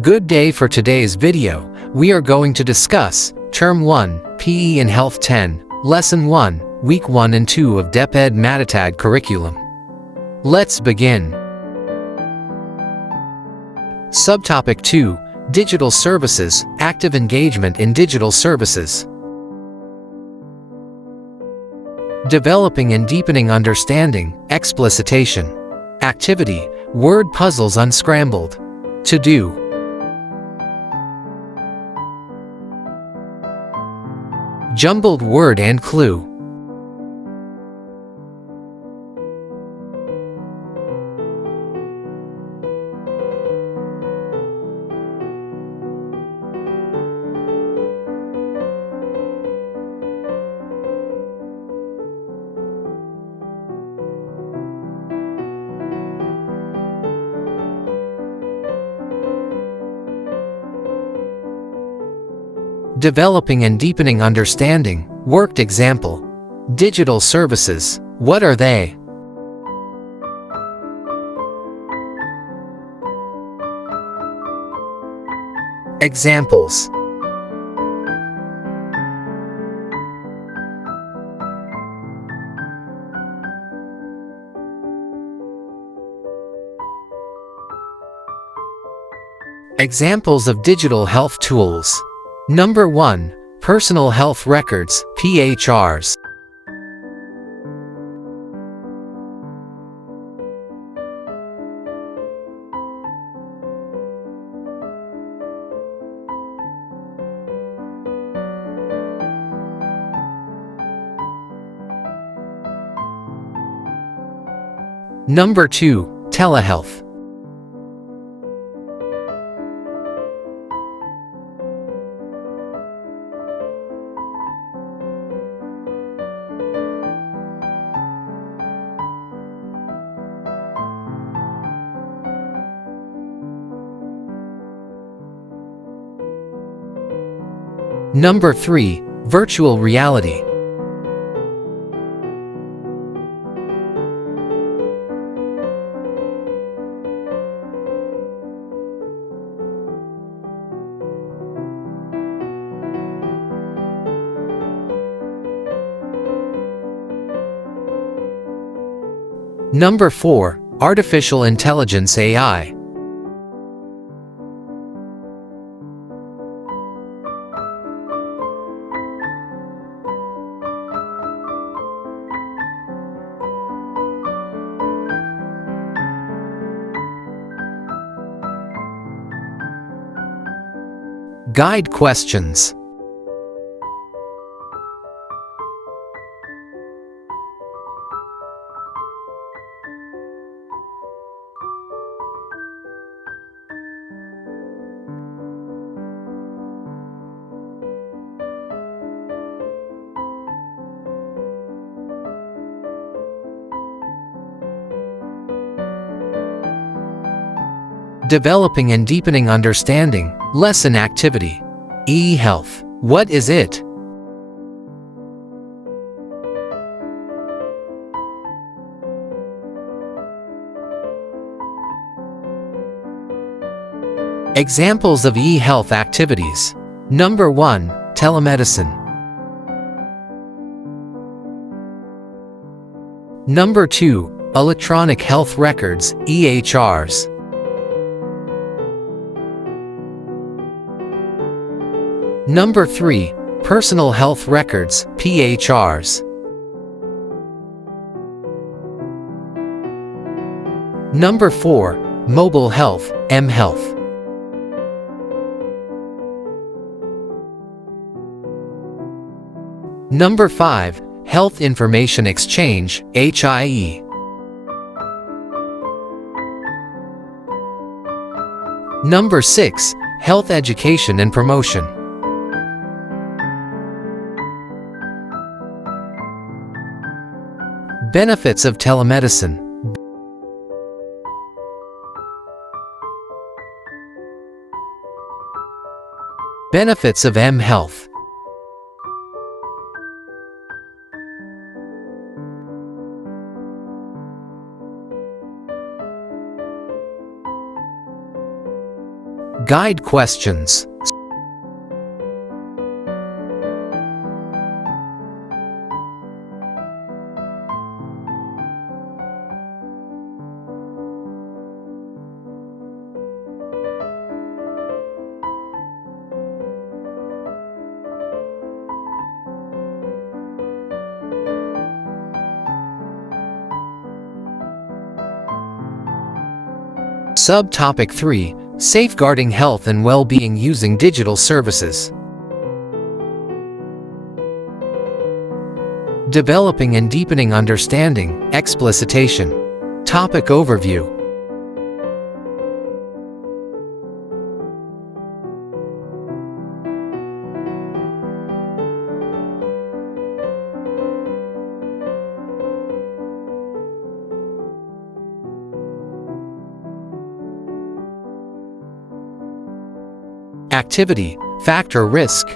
Good day. For today's video, we are going to discuss Term 1, PE in Health 10, Lesson 1, Week 1 and 2 of DEPED MATATAG curriculum. Let's begin. Subtopic 2, Digital Services, Active Engagement in Digital Services. Developing and deepening understanding, explicitation. Activity, word puzzles unscrambled. To do. Jumbled word and clue. Developing and deepening understanding, worked example. Digital services, what are they? Examples. Examples of digital health tools. Number 1. Personal health records, PHRs. Number 2. Telehealth. Number 3. Virtual reality. Number 4. Artificial intelligence, AI. Guide questions. Developing and deepening understanding, lesson activity. E-health, what is it? Examples of e-health activities. Number 1. Telemedicine. Number 2. Electronic health records, EHRs. Number 3. Personal health records, PHRs. Number 4. Mobile health, mHealth. Number 5. Health Information Exchange, HIE. Number 6. Health Education and Promotion. Benefits of telemedicine. Benefits of mHealth. Guide questions. Subtopic 3. Safeguarding health and well-being using digital services. Developing and deepening understanding, explicitation. Topic overview. Activity, factor risk.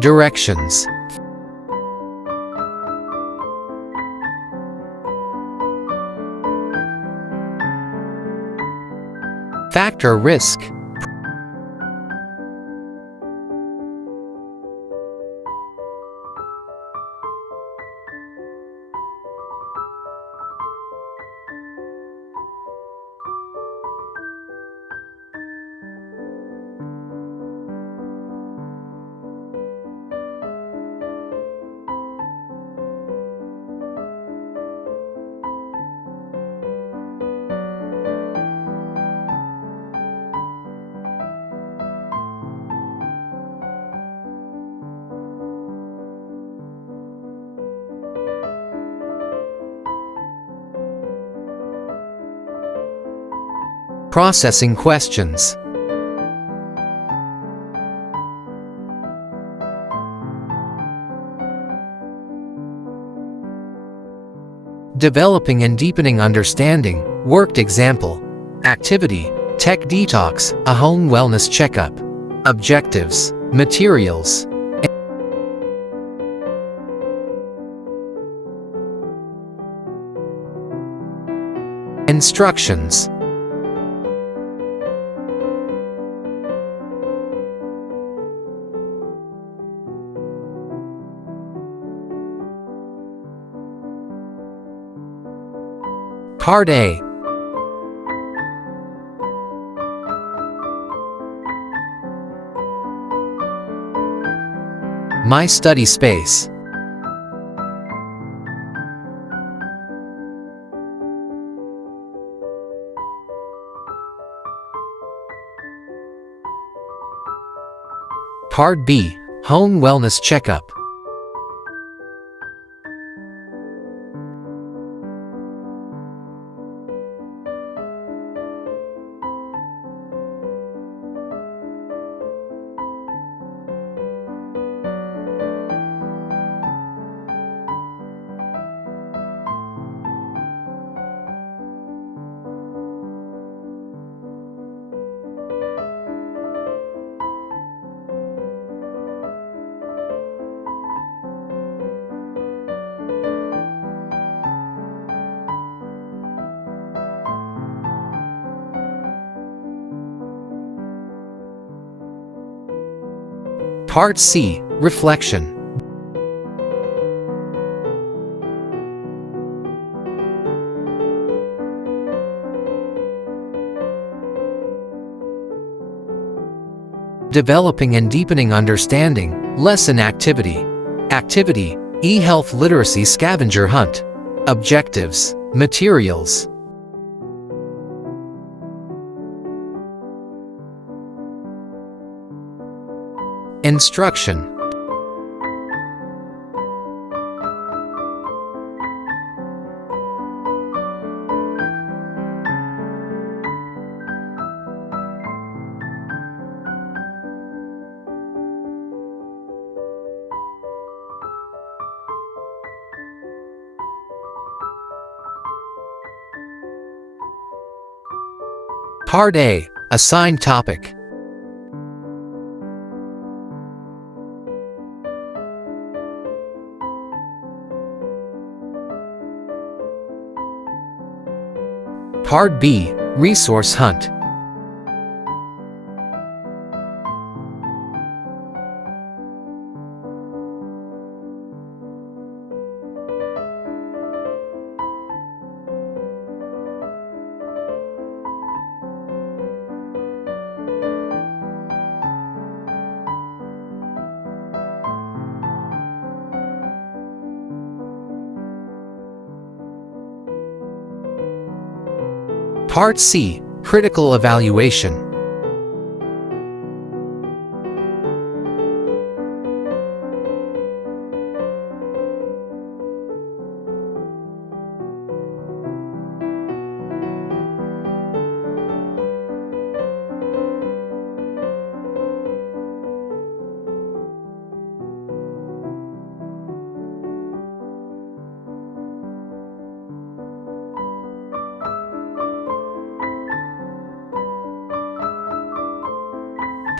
Directions. Factor risk. Processing questions. Developing and deepening understanding, worked example. Activity, tech detox, a home wellness checkup. Objectives, materials. Instructions. Part A. My study space. Part B. Home wellness checkup. Part C. Reflection. Developing and deepening understanding, lesson activity. Activity, e-health literacy scavenger hunt. Objectives, materials. Instruction. Part A. Assigned topic. Part B. Resource hunt. Part C, Critical Evaluation.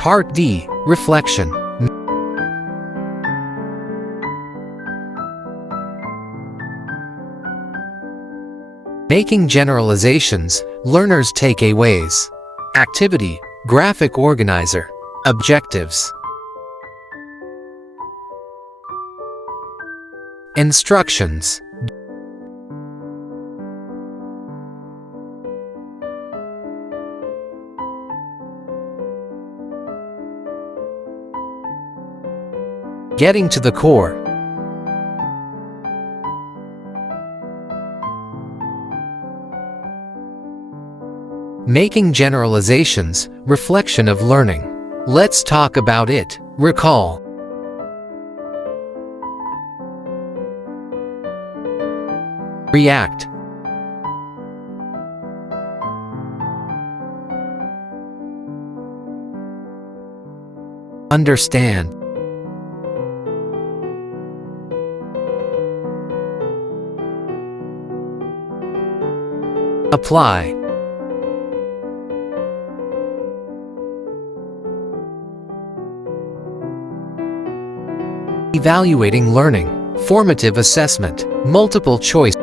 Part D, Reflection. Making generalizations, learners' takeaways. Activity, graphic organizer. Objectives. Instructions. Getting to the core. Making generalizations, reflection of learning. Let's talk about it. Recall. React. Understand. Apply. Evaluating learning. Formative assessment. Multiple choice.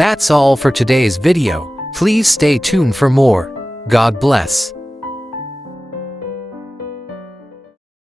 That's all for today's video. Please stay tuned for more. God bless.